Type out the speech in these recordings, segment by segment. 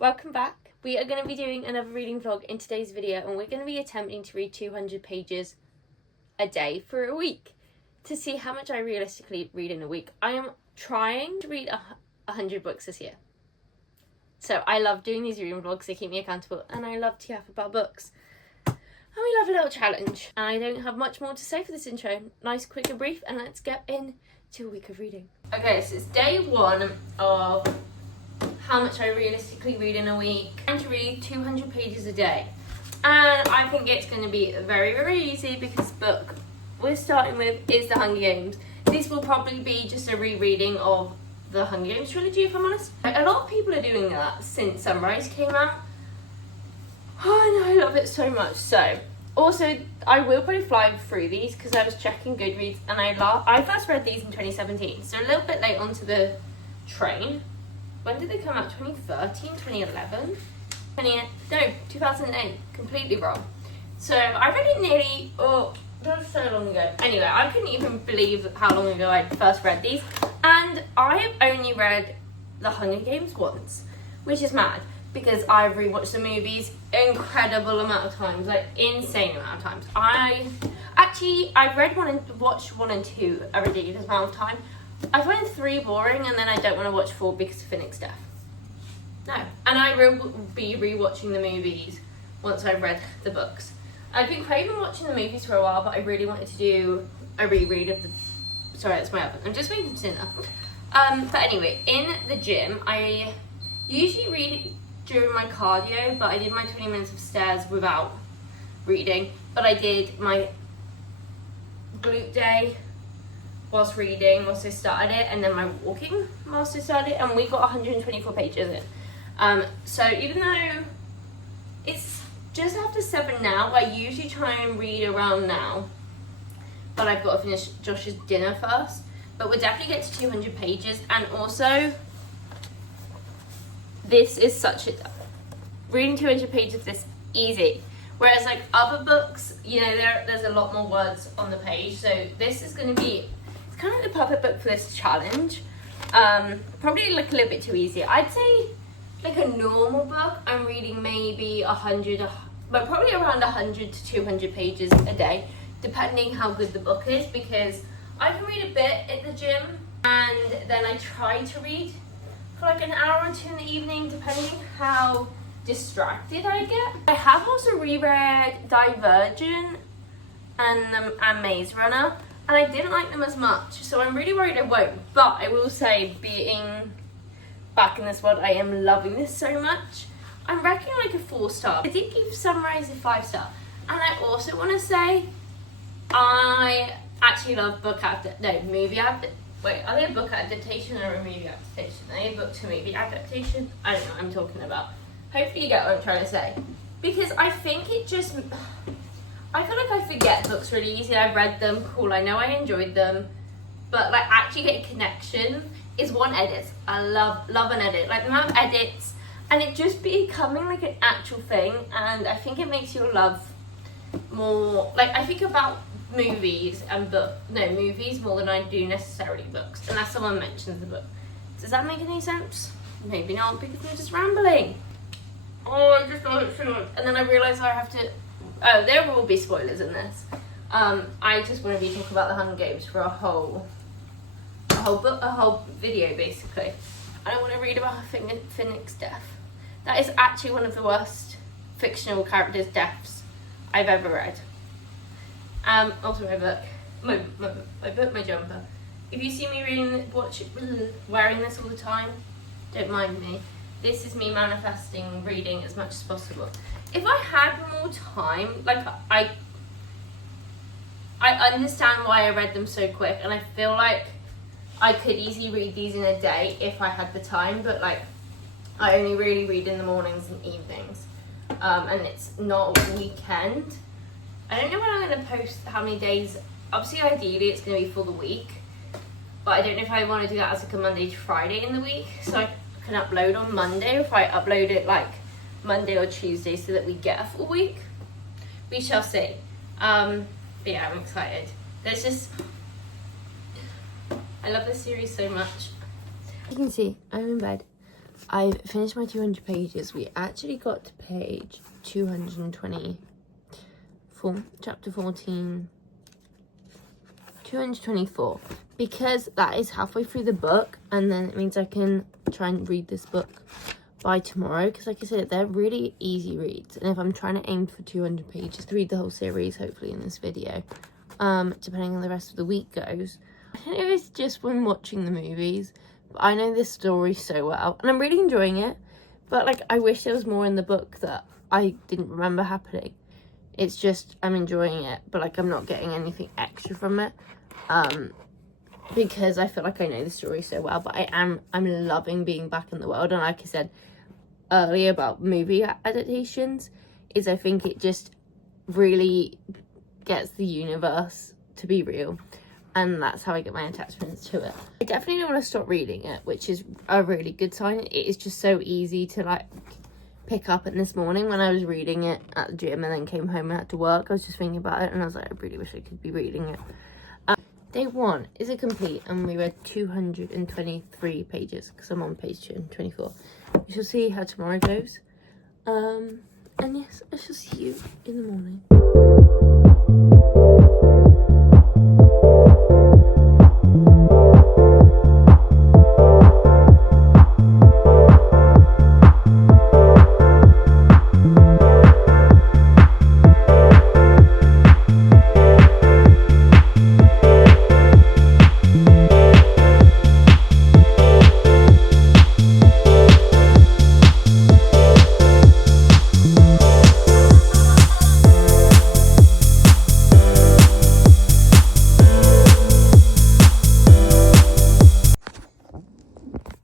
Welcome back. We are going to be doing another reading vlog in today's video, and we're going to be attempting to read 200 pages a day for a week to see how much I realistically read in a week. I am trying to read 100 books this year. So I love doing these reading vlogs, they keep me accountable, and I love to yap about books. And we love a little challenge. And I don't have much more to say for this intro. Nice, quick and brief, and let's get into a week of reading. Okay, so it's day one of how much I realistically read in a week. I'm trying to read 200 pages a day. And I think it's going to be very, very easy because the book we're starting with is The Hunger Games. This will probably be just a rereading of the Hunger Games trilogy, if I'm honest. A lot of people are doing that since Sunrise came out. Oh, and I love it so much. So, also, I will probably fly through these because I was checking Goodreads and I first read these in 2017. So a little bit late onto the train. When did they come out? 2013, 2011? 2008. Completely wrong. So I read it nearly, that was so long ago. Anyway, I couldn't even believe how long ago I first read these. And I have only read The Hunger Games once, which is mad because I've rewatched the movies incredible amount of times, like insane amount of times. I've read watched 1 and 2 a ridiculous amount of time. I find 3 boring, and then I don't want to watch 4 because of Finnick's death. No. And I will be rewatching the movies once I've read the books. I've been craving watching the movies for a while, but I really wanted to do a reread of the... Sorry, that's my oven. I'm just making some dinner. But anyway, in the gym, I usually read during my cardio, but I did my 20 minutes of stairs without reading. But I did my glute day whilst reading, whilst I started it, and then my walking whilst I started it, and we got 124 pages in. So even though it's just after 7 now, I usually try and read around now, but I've got to finish Josh's dinner first. But we'll definitely get to 200 pages, and also, this is reading 200 pages this easy. Whereas like other books, you know, there's a lot more words on the page, so this is going to be kind of the perfect book for this challenge. Probably like a little bit too easy. I'd say like a normal book, I'm reading maybe 100, but probably around 100 to 200 pages a day, depending how good the book is, because I can read a bit at the gym, and then I try to read for like an hour or 2 in the evening, depending how distracted I get. I have also reread Divergent and Maze Runner, and I didn't like them as much, so I'm really worried I won't. But I will say, being back in this world, I am loving this so much. I'm reckoning like a 4-star. I did give Sunrise a 5-star. And I also want to say, I actually love movie adaptation. Wait, are they a book adaptation or a movie adaptation? Are they a book to movie adaptation? I don't know what I'm talking about. Hopefully you get what I'm trying to say. Because I think I feel like I forget books really easy. I've read them, cool, I know I enjoyed them, but like actually getting connection is one edit. I love an edit. Like the amount of edits, and it just becoming like an actual thing, and I think it makes you love more, like I think about movies more than I do necessarily books, unless someone mentions the book. Does that make any sense? Maybe not, because I'm just rambling. Oh, I just thought it should. And then I realised I have to... Oh, there will be spoilers in this. I just want to be talking about the Hunger Games for a whole video, basically. I don't want to read about Finnick's death. That is actually one of the worst fictional characters' deaths I've ever read. Also my jumper. If you see me wearing this all the time, don't mind me. This is me manifesting reading as much as possible. If I had more time, like I understand why I read them so quick, and I feel like I could easily read these in a day if I had the time, but like I only really read in the mornings and evenings, and it's not a weekend. I don't know when I'm going to post how many days. Obviously, ideally it's going to be for the week, but I don't know if I want to do that as like a Monday to Friday in the week, so I can upload on Monday, or if I upload it like Monday or Tuesday so that we get a full week. We shall see. But yeah, I'm excited. I love this series so much. You can see I'm in bed. I've finished my 200 pages. We actually got to page 224, chapter 14, 224, because that is halfway through the book, and then it means I can try and read this book by tomorrow, because like I said, they're really easy reads, and if I'm trying to aim for 200 pages to read the whole series, hopefully in this video, depending on the rest of the week goes. I don't know if it's just when watching the movies, but I know this story so well, and I'm really enjoying it, but like I wish there was more in the book that I didn't remember happening. It's just I'm enjoying it, but like I'm not getting anything extra from it, because I feel like I know the story so well. But I'm loving being back in the world, and like I said earlier about movie adaptations, is I think it just really gets the universe to be real, and that's how I get my attachments to it. I definitely don't want to stop reading it, which is a really good sign. It is just so easy to like pick up. And this morning when I was reading it at the gym and then came home and had to work, I was just thinking about it, and I was like, I really wish I could be reading it. Day 1 is a complete, and we read 223 pages because I'm on page 224. We shall see how tomorrow goes. And yes, I shall see you in the morning.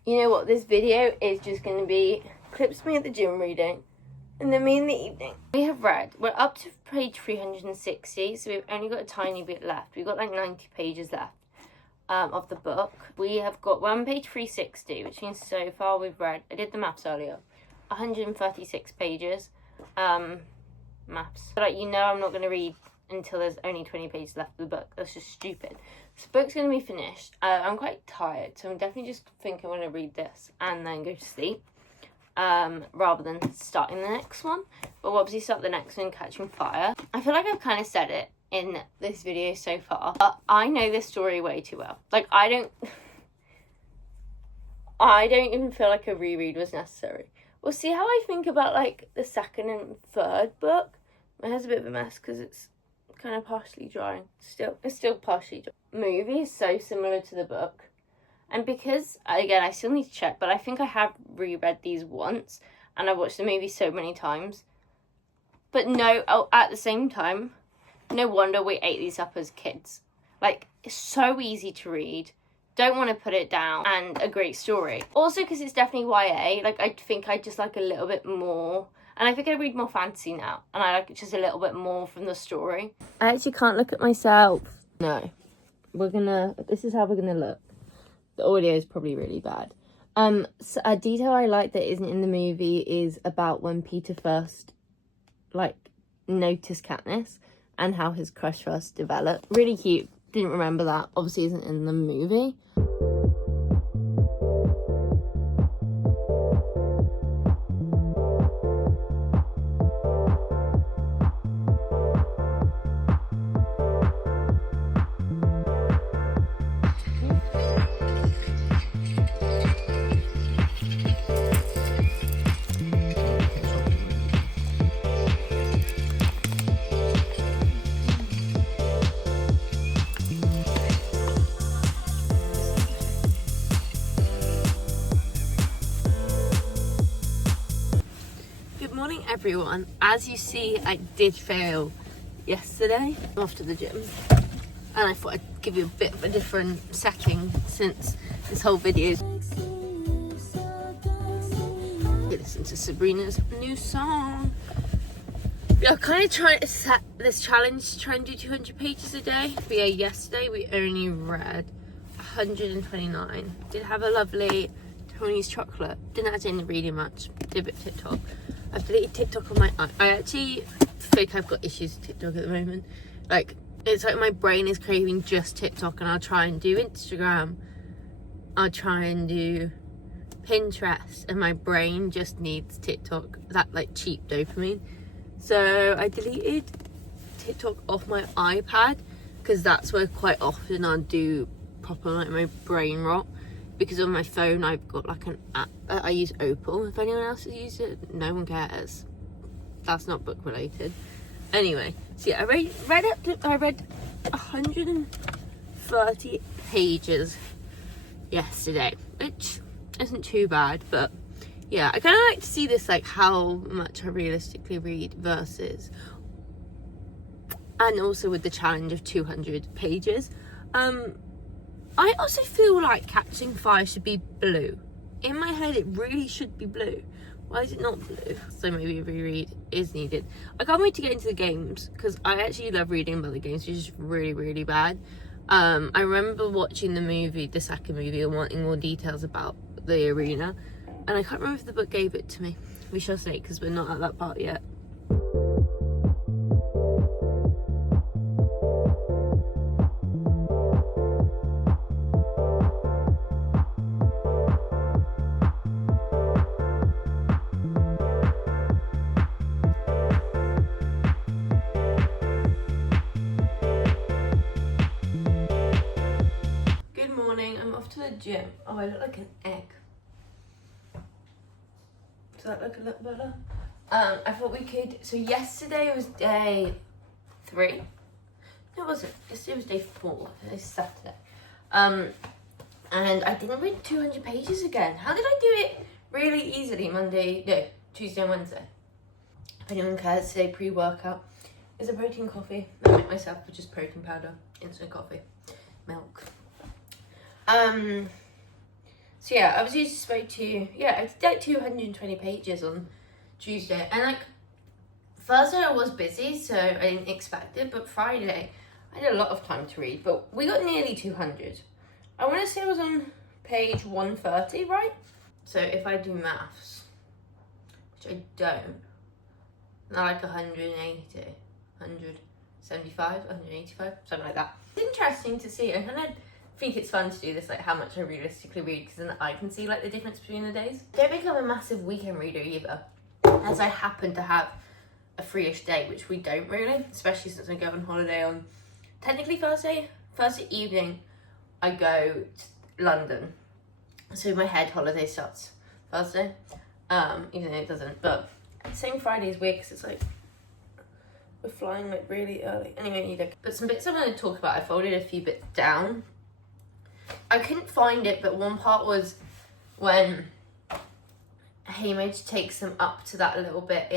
You know what, this video is just going to be clips me at the gym reading, and then me in the evening. We have read, we're up to page 360, so we've only got a tiny bit left. We've got like 90 pages left of the book. We have got one page 360, which means so far we've read, I did the maths earlier, 136 pages, maths. But like, you know I'm not going to read until there's only 20 pages left of the book. That's just stupid. This book's going to be finished. I'm quite tired, so I'm definitely just thinking I'm going to read this and then go to sleep, rather than starting the next one. But we'll obviously start the next one, Catching Fire. I feel like I've kind of said it in this video so far, but I know this story way too well. Like, I don't even feel like a reread was necessary. We'll see how I think about like the second and third book. My hair's a bit of a mess because it's kind of partially drying. It's still partially dry. Movie is so similar to the book, and because again I still need to check, but I think I have reread these once and I've watched the movie so many times. But no, at the same time, no wonder we ate these up as kids. Like, it's so easy to read, don't want to put it down, and a great story. Also because it's definitely YA, like I think I just like a little bit more. And I think I read more fantasy now, and I like it just a little bit more from the story. I actually can't look at myself. No. This is how we're gonna look. The audio is probably really bad. So a detail I like that isn't in the movie is about when Peter first, like, noticed Katniss and how his crush first developed. Really cute. Didn't remember that. Obviously isn't in the movie. Morning everyone. As you see, I did fail yesterday after the gym, and I thought I'd give you a bit of a different setting since this whole video is listen to Sabrina's new song. We are kind of trying to set this challenge to try and do 200 pages a day. But yeah, yesterday we only read 129. Did have a lovely Tony's chocolate. Didn't actually end up reading much. Did a bit of TikTok. I've deleted TikTok on my... I actually think I've got issues with TikTok at the moment. Like, it's like my brain is craving just TikTok, and I'll try and do Instagram. I'll try and do Pinterest and my brain just needs TikTok, that like cheap dopamine. So I deleted TikTok off my iPad because that's where quite often I'll do proper like my brain rot, because on my phone I've got like an app. I use Opal. If anyone else has used it, no one cares. That's not book related. Anyway, so yeah, I read 130 pages yesterday, which isn't too bad, but yeah, I kind of like to see this, like how much I realistically read versus, and also with the challenge of 200 pages. I also feel like Catching Fire should be blue. In my head, it really should be blue. Why is it not blue? So maybe a reread is needed. I can't wait to get into the games, because I actually love reading about the games, which is really, really bad. I remember watching the second movie, and wanting more details about the arena. And I can't remember if the book gave it to me. We shall see, because we're not at that part yet. I'm off to the gym. Oh, I look like an egg. Does that look a little better? I thought we could. So yesterday was day 3. No, it wasn't. Yesterday was day 4. Today's Saturday. And I didn't read 200 pages again. How did I do it really easily? Tuesday and Wednesday. If anyone cares, today pre-workout is a protein coffee. I make myself with just protein powder, instant coffee, milk. So yeah, I was just spoke to, I did like 220 pages on Tuesday, and like Thursday I was busy, so I didn't expect it, but Friday I had a lot of time to read, but we got nearly 200. I want to say I was on page 130, right? So if I do maths, which I don't, not like 180, 175, 185, something like that. It's interesting to see. I kind of think it's fun to do this, like how much I realistically read, because then I can see like the difference between the days. Don't become a massive weekend reader either, as I happen to have a free-ish day, which we don't really, especially since I go on holiday on technically Thursday evening. I go to London, so my head holiday starts Thursday, even though it doesn't, but saying Friday is weird because it's like we're flying like really early. Anyway, but some bits I want to talk about, I folded a few bits down. I couldn't find it, but one part was when Haymitch takes them up to that little bit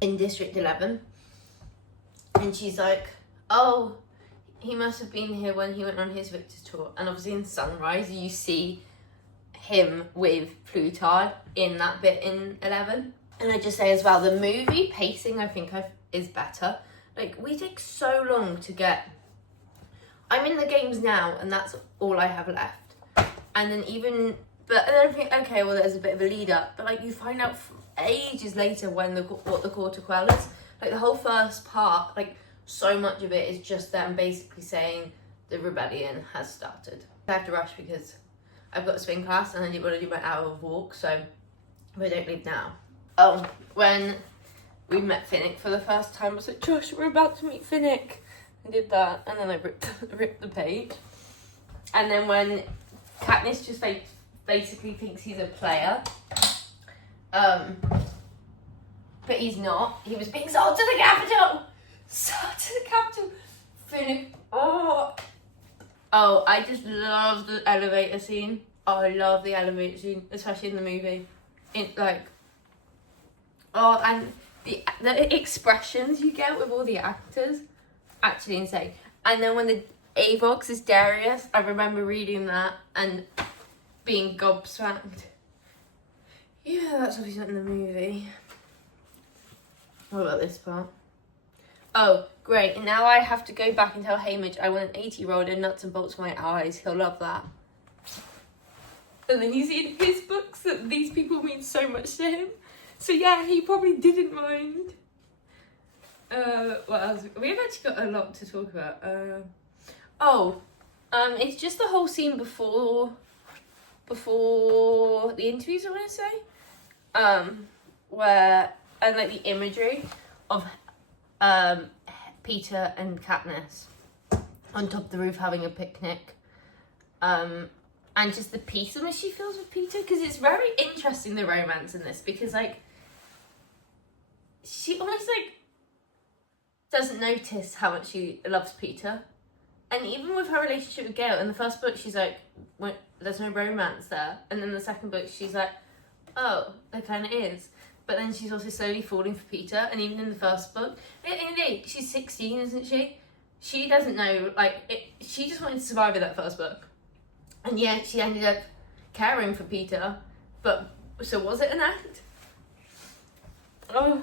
in District 11, and she's like, oh, he must have been here when he went on his Victor's tour. And obviously in Sunrise you see him with Plutarch in that bit in 11. And I just say as well, the movie pacing I think is better. Like, we take so long to get, I'm in the games now and that's all I have left, and then but then I think, okay, well there's a bit of a lead up, but like you find out ages later what the Court of Quell is. Like the whole first part, like so much of it is just them basically saying the rebellion has started. I have to rush because I've got a swing class and I didn't want to do my hour of walk, so if I don't leave now. Oh, when we met Finnick for the first time, I was like, Josh, we're about to meet Finnick. I did that, and then I ripped the page. And then when Katniss just like basically thinks he's a player, but he's not. He was being sold to the capital. Sold to the capital. Finnick. Oh, I just love the elevator scene. Oh, I love the elevator scene, especially in the movie. And the expressions you get with all the actors, actually insane. And then when the Avox is Darius, I remember reading that and being gobsmacked. Yeah, that's obviously not in the movie. What about this part? Oh, great. And now I have to go back and tell Haymitch I want an 80-year-old and nuts and bolts for my eyes. He'll love that. And then you see in his books that these people mean so much to him. So yeah, he probably didn't mind. What else? We've actually got a lot to talk about. It's just the whole scene before before the interviews, I want to say, and like the imagery of Peter and Katniss on top of the roof having a picnic, and just the peacefulness she feels with Peter, because it's very interesting, the romance in this, because like she almost like doesn't notice how much she loves Peter. And even with her relationship with Gale, in the first book she's like, there's no romance there, and then the second book she's like, oh, there kind of is. But then she's also slowly falling for Peter, and even in the first book, she's 16, isn't she? She doesn't know, like, she just wanted to survive in that first book. And yet she ended up caring for Peter, but, so was it an act? Oh,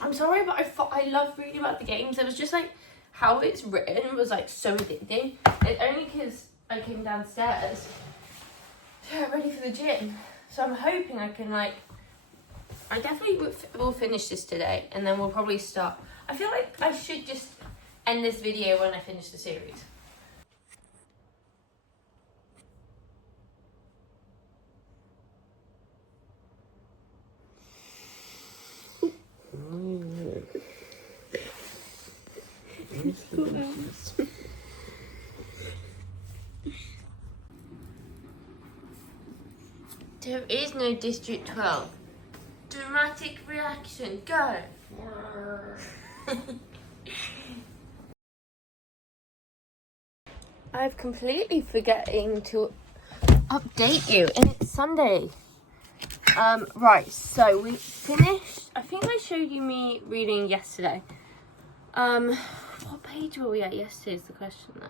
I'm sorry, but I love reading about the games. It was just like, how it's written was like so addicting. It's only because I came downstairs to get ready for the gym. So I'm hoping I can like, I definitely will finish this today, and then we'll probably start. I feel like I should just end this video when I finish the series. There is no District 12. Dramatic reaction, go! I've completely forgetting to update you, and it's Sunday. Right, so we finished, I think I showed you me reading yesterday. What page were we at yesterday is the question though.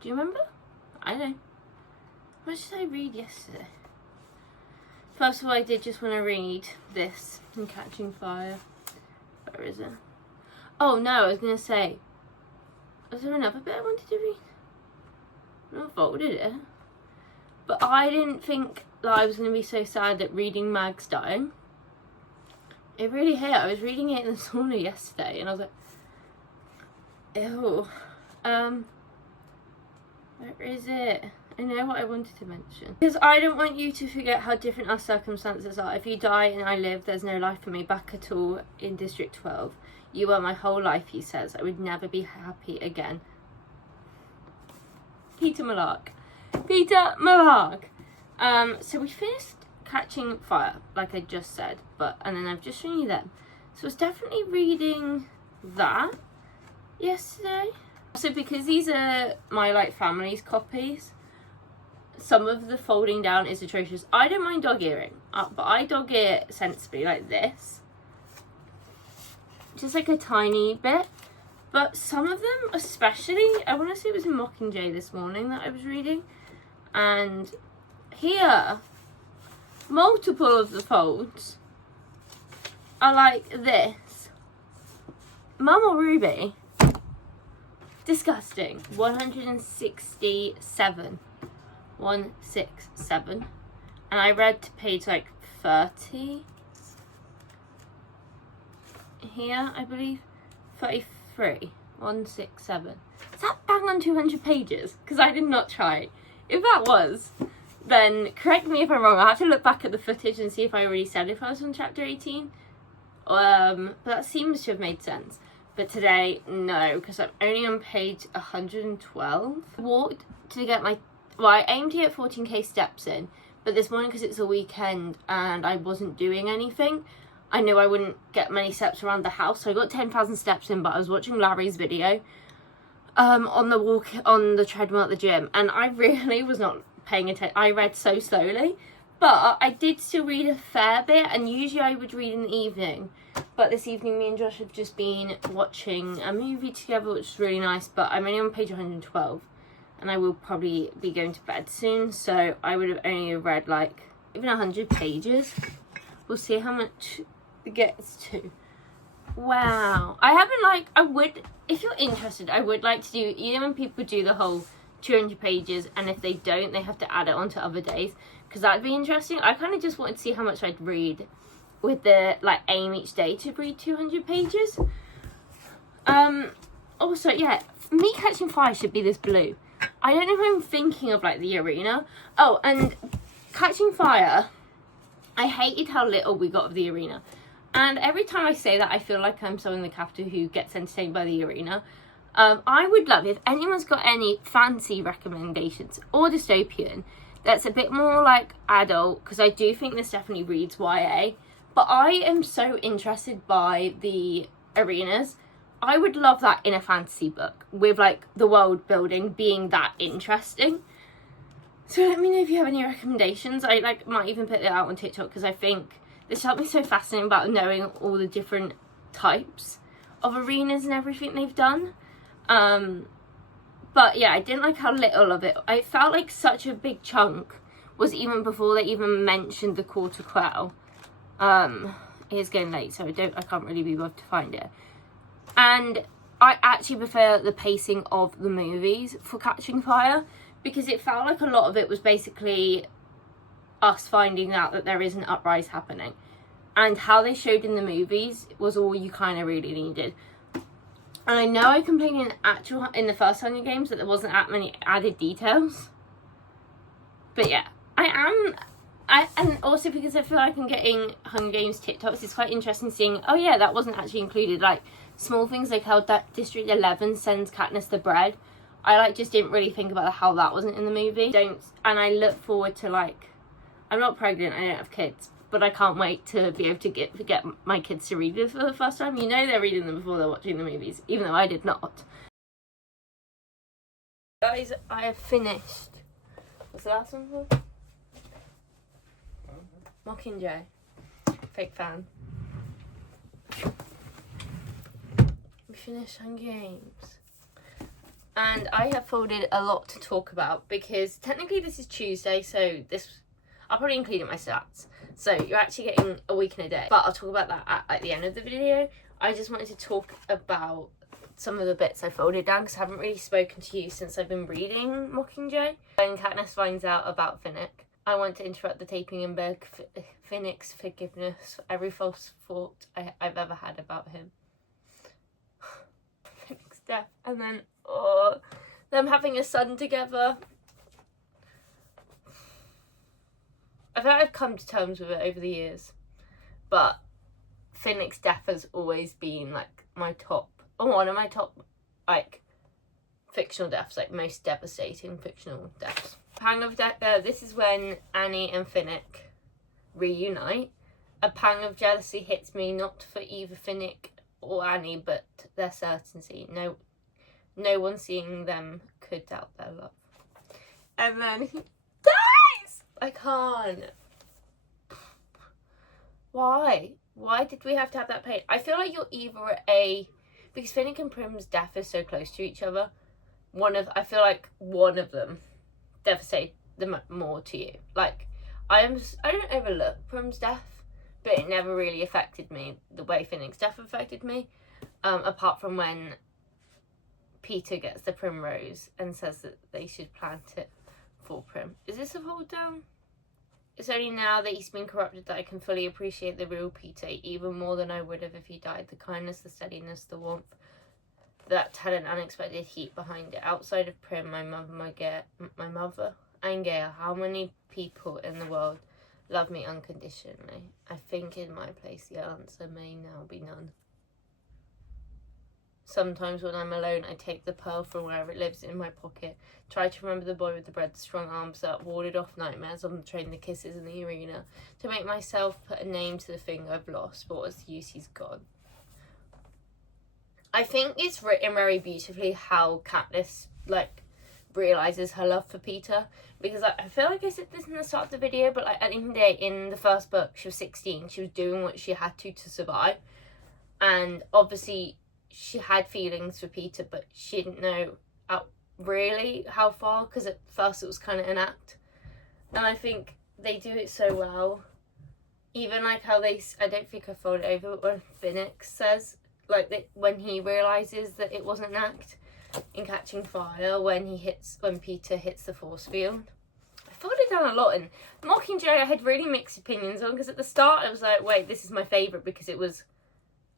Do you remember? I don't know. What did I read yesterday? First of all, I did just want to read this in Catching Fire. Where is it? Oh no, I was going to say, was there another bit I wanted to read? I folded it. But I didn't think that I was going to be so sad that reading Mag's dying. It really hit. I was reading it in the sauna yesterday and I was like, ew. Where is it? I know what I wanted to mention. Because I don't want you to forget how different our circumstances are. If you die and I live, there's no life for me back at all in District 12. You are my whole life, he says. I would never be happy again. Peter Malark. Peter Malark. So we finished Catching Fire, like I just said, and then I've just shown you them. So I was definitely reading that yesterday. So because these are my like family's copies, some of the folding down is atrocious. I don't mind dog earing, but I dog ear sensibly like this. Just like a tiny bit. But some of them, especially, I want to say it was in Mockingjay this morning that I was reading. And here, multiple of the folds are like this. Mum or Ruby? Disgusting. 167. 167. And I read to page like 30. Here, I believe. 33. 167. Is that bang on 200 pages? Because I did not try. If that was, then correct me if I'm wrong. I'll have to look back at the footage and see if I already said if I was on chapter 18. But that seems to have made sense. But today, no, because I'm only on page 112. I walked to get my, well, I aimed to get 14k steps in, but this morning, because it's a weekend and I wasn't doing anything, I knew I wouldn't get many steps around the house, so I got 10,000 steps in, but I was watching Larry's video on the walk, on the treadmill at the gym, and I really was not paying attention. I read so slowly, but I did still read a fair bit, and usually I would read in the evening. But this evening, me and Josh have just been watching a movie together, which is really nice. But I'm only on page 112, and I will probably be going to bed soon. So I would have only read like even 100 pages. We'll see how much it gets to. Wow. I haven't like, I would, if you're interested, I would like to do, you know when people do the whole 200 pages, and if they don't, they have to add it on to other days. Because that'd be interesting. I kind of just wanted to see how much I'd read, with the like aim each day to read 200 pages. Also, yeah, Me Catching Fire should be this blue. I don't know if I'm thinking of like the arena. Oh, and Catching Fire, I hated how little we got of the arena. And every time I say that, I feel like I'm someone in the capital who gets entertained by the arena. I would love if anyone's got any fancy recommendations or dystopian that's a bit more like adult, because I do think this definitely reads YA. But I am so interested by the arenas. I would love that in a fantasy book with like the world building being that interesting. So let me know if you have any recommendations. I like might even put it out on TikTok, because I think there's something so fascinating about knowing all the different types of arenas and everything they've done. But yeah, I didn't like how little of it. I felt like such a big chunk was even before they even mentioned the quarter quell. It is getting late, so I can't really be bothered to find it. And I actually prefer the pacing of the movies for Catching Fire, because it felt like a lot of it was basically us finding out that there is an uprise happening. And how they showed in the movies was all you kind of really needed. And I know I complained in the first Hunger Games that there wasn't that many added details. But yeah, and also because I feel like I'm getting Hunger Games TikToks, it's quite interesting seeing, oh yeah, that wasn't actually included. Like, small things like how that District 11 sends Katniss the bread. I like just didn't really think about how that wasn't in the movie. And I look forward to, like, I'm not pregnant, I don't have kids, but I can't wait to be able to get my kids to read this for the first time. You know they're reading them before they're watching the movies, even though I did not. Guys, I have finished. What's the last one for? Mockingjay. Fake fan. We finished Hunger Games. And I have folded a lot to talk about, because technically this is Tuesday, so I'll probably include it in my stats. So you're actually getting a week and a day. But I'll talk about that at the end of the video. I just wanted to talk about some of the bits I folded down, because I haven't really spoken to you since I've been reading Mockingjay. When Katniss finds out about Finnick, I want to interrupt the taping and beg Finnick's forgiveness for every false thought I've ever had about him. Finnick's death. And then, them having a son together. I feel like I've come to terms with it over the years, but Finnick's death has always been like one of my top like fictional deaths, like most devastating fictional deaths. Pang of death. This is when Annie and Finnick reunite. A pang of jealousy hits me, not for either Finnick or Annie, but their certainty. No one seeing them could doubt their love. And then he dies! I can't. Why? Why did we have to have that pain? I feel like you're either because Finnick and Prim's death is so close to each other. I feel like one of them devastated them more to you. Like, I don't overlook Prim's death, but it never really affected me the way Finnick's death affected me. Apart from when Peter gets the primrose and says that they should plant it for Prim. Is this a hold down? It's only now that he's been corrupted that I can fully appreciate the real Peter, even more than I would have if he died. The kindness, the steadiness, the warmth that had an unexpected heat behind it. Outside of Prim, my mother, and Gail, how many people in the world love me unconditionally? I think in my place the answer may now be none. Sometimes when I'm alone, I take the pearl from wherever it lives in my pocket. Try to remember the boy with the bread, the strong arms that warded off nightmares on the train, the kisses in the arena. To make myself put a name to the thing I've lost. But what's the use? He's gone. I think it's written very beautifully how Katniss, realises her love for Peter. Because I feel like I said this in the start of the video, but at the end of the day, in the first book, she was 16. She was doing what she had to survive. And obviously she had feelings for Peter, but she didn't know really how far, because at first it was kind of an act. And I think they do it so well. Even how I don't think I folded over when Finnick says, when he realises that it wasn't an act in Catching Fire, when Peter hits the force field. I folded down a lot, and Mockingjay I had really mixed opinions on, because at the start I was like, wait, this is my favourite, because it was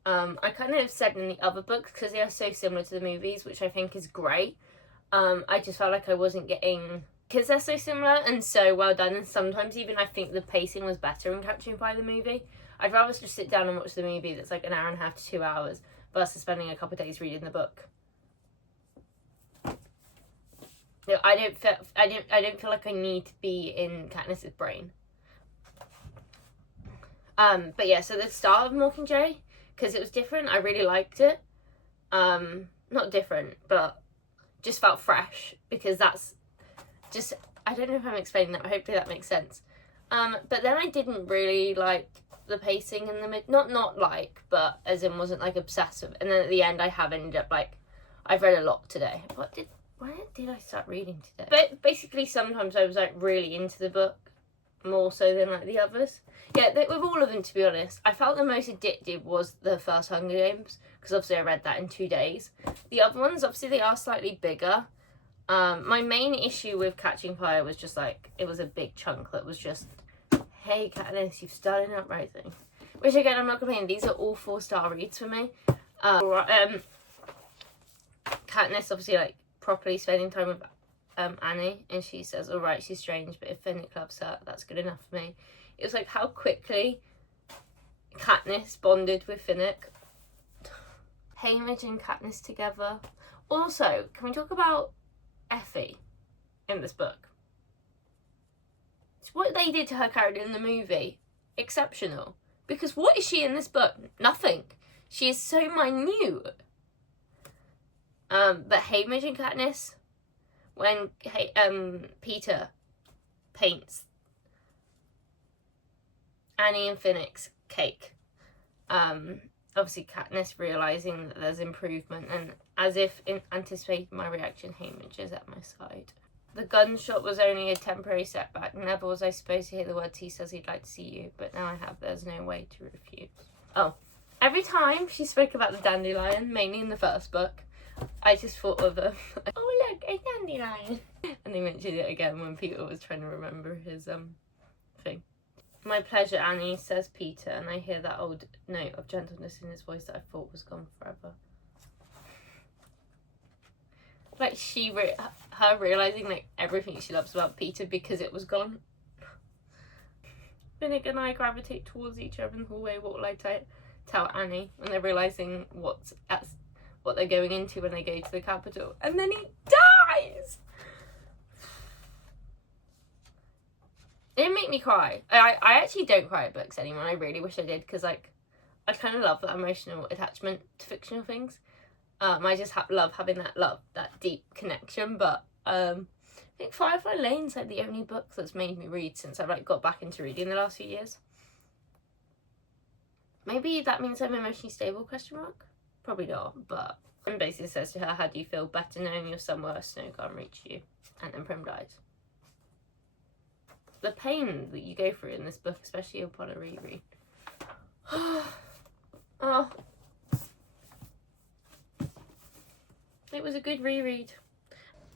I kind of said in the other books, because they are so similar to the movies, which I think is great. I just felt like I wasn't getting, because they're so similar and so well done, and sometimes even I think the pacing was better in Catching Fire the movie. I'd rather just sit down and watch the movie that's like an hour and a half to 2 hours versus spending a couple of days reading the book. No, I don't feel like I need to be in Katniss's brain. But yeah, so the start of Mockingjay, because it was different, I really liked it. Not different, but just felt fresh, because that's just, I don't know if I'm explaining that, but hopefully that makes sense. But then I didn't really like the pacing in the mid, not like, but as in wasn't like obsessive. And then at the end I have ended up like, I've read a lot today. Why did I start reading today? But basically sometimes I was like really into the book, more so than like the others. Yeah, with all of them, to be honest, I felt the most addictive was the first Hunger Games, because obviously I read that in 2 days. The other ones, obviously they are slightly bigger. My main issue with Catching Fire was just like, it was a big chunk that was just, hey Katniss, you've started an uprising. Which again, I'm not complaining, these are all 4-star reads for me. Katniss obviously like properly spending time with Annie, and she says, alright, she's strange, but if Finnick loves her, that's good enough for me. It was like how quickly Katniss bonded with Finnick. Haymitch and Katniss together. Also, can we talk about Effie in this book? It's what they did to her character in the movie. Exceptional. Because what is she in this book? Nothing. She is so minute. But Haymitch and Katniss, when Peter paints Annie and Finnick's cake, obviously Katniss realising that there's improvement, and as if in anticipating my reaction, Haymitch is at my side. The gunshot was only a temporary setback. Never was I supposed to hear the words he says he'd like to see you, but now I have, there's no way to refuse. Oh, every time she spoke about the dandelion, mainly in the first book, I just thought of oh look, a dandelion. And they mentioned it again when Peter was trying to remember his thing. My pleasure, Annie, says Peter, and I hear that old note of gentleness in his voice that I thought was gone forever. Like her realising like everything she loves about Peter because it was gone. Finnick and I gravitate towards each other in the hallway. What will I tell Annie when they're realising what they're going into when they go to the capital? And then he dies! It didn't make me cry. I actually don't cry at books anymore. I really wish I did, because like I kind of love that emotional attachment to fictional things. I just love having that deep connection. But I think Firefly Lane's like the only book that's made me read since I've like got back into reading the last few years. Maybe that means I'm emotionally stable, ? Probably not, but Prim basically says to her, how do you feel better knowing you're somewhere snow can't reach you? And then Prim dies. The pain that you go through in this book, especially upon a reread. Oh. It was a good reread.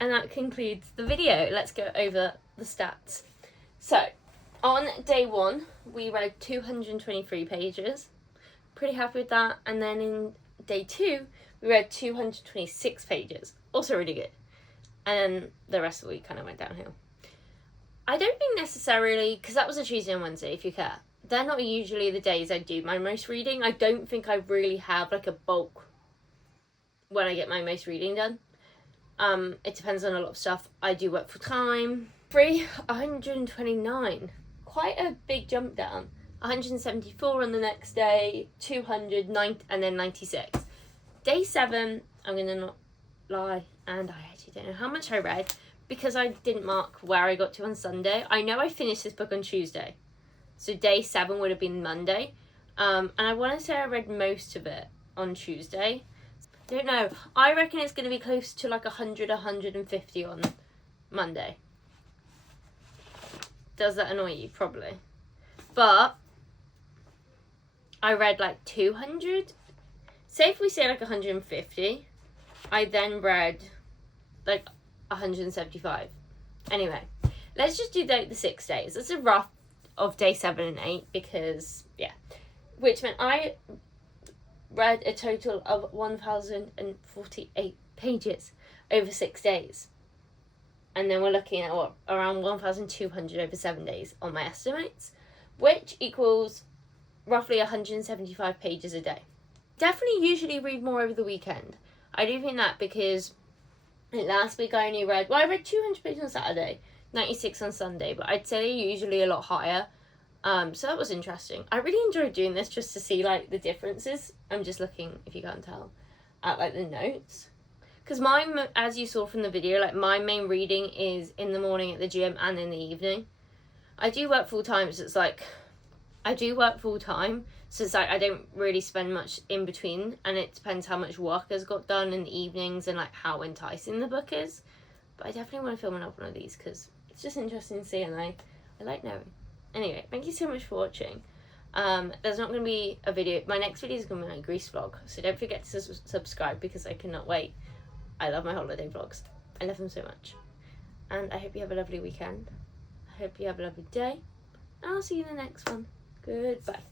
And that concludes the video. Let's go over the stats. So, on day 1, we read 223 pages. Pretty happy with that. And then in day 2, we read 226 pages. Also really good. And then the rest of the week kind of went downhill. I don't think necessarily, because that was a Tuesday and Wednesday, if you care. They're not usually the days I do my most reading. I don't think I really have like a bulk when I get my most reading done. It depends on a lot of stuff. I do work full time. 129. Quite a big jump down. 174 on the next day, 209, and then 96. Day 7, I'm going to not lie, and I actually don't know how much I read, because I didn't mark where I got to on Sunday. I know I finished this book on Tuesday, so day 7 would have been Monday, and I want to say I read most of it on Tuesday. Don't know. I reckon it's going to be close to like 100, 150 on Monday. Does that annoy you? Probably. But I read like 200. Say if we say like 150, I then read like 175. Anyway, let's just do the 6 days. It's a rough of day 7 and 8 because, yeah. Which meant I read a total of 1,048 pages over 6 days. And then we're looking at what, around 1,200 over 7 days on my estimates, which equals roughly 175 pages a day. Definitely usually read more over the weekend. I do think that because last week I only read, well, I read 200 pages on Saturday, 96 on Sunday, but I'd say usually a lot higher. So that was interesting. I really enjoyed doing this just to see like the differences. I'm just looking, if you can't tell, at like the notes. Because mine, as you saw from the video, like my main reading is in the morning at the gym and in the evening. I do work full time, so it's like, I don't really spend much in between, and it depends how much work has got done in the evenings and like how enticing the book is. But I definitely want to film another one of these because it's just interesting to see, and I like knowing. Anyway, thank you so much for watching. There's not going to be a video. My next video is going to be my Greece vlog, so don't forget to subscribe because I cannot wait. I love my holiday vlogs. I love them so much. And I hope you have a lovely weekend. I hope you have a lovely day. And I'll see you in the next one. Goodbye.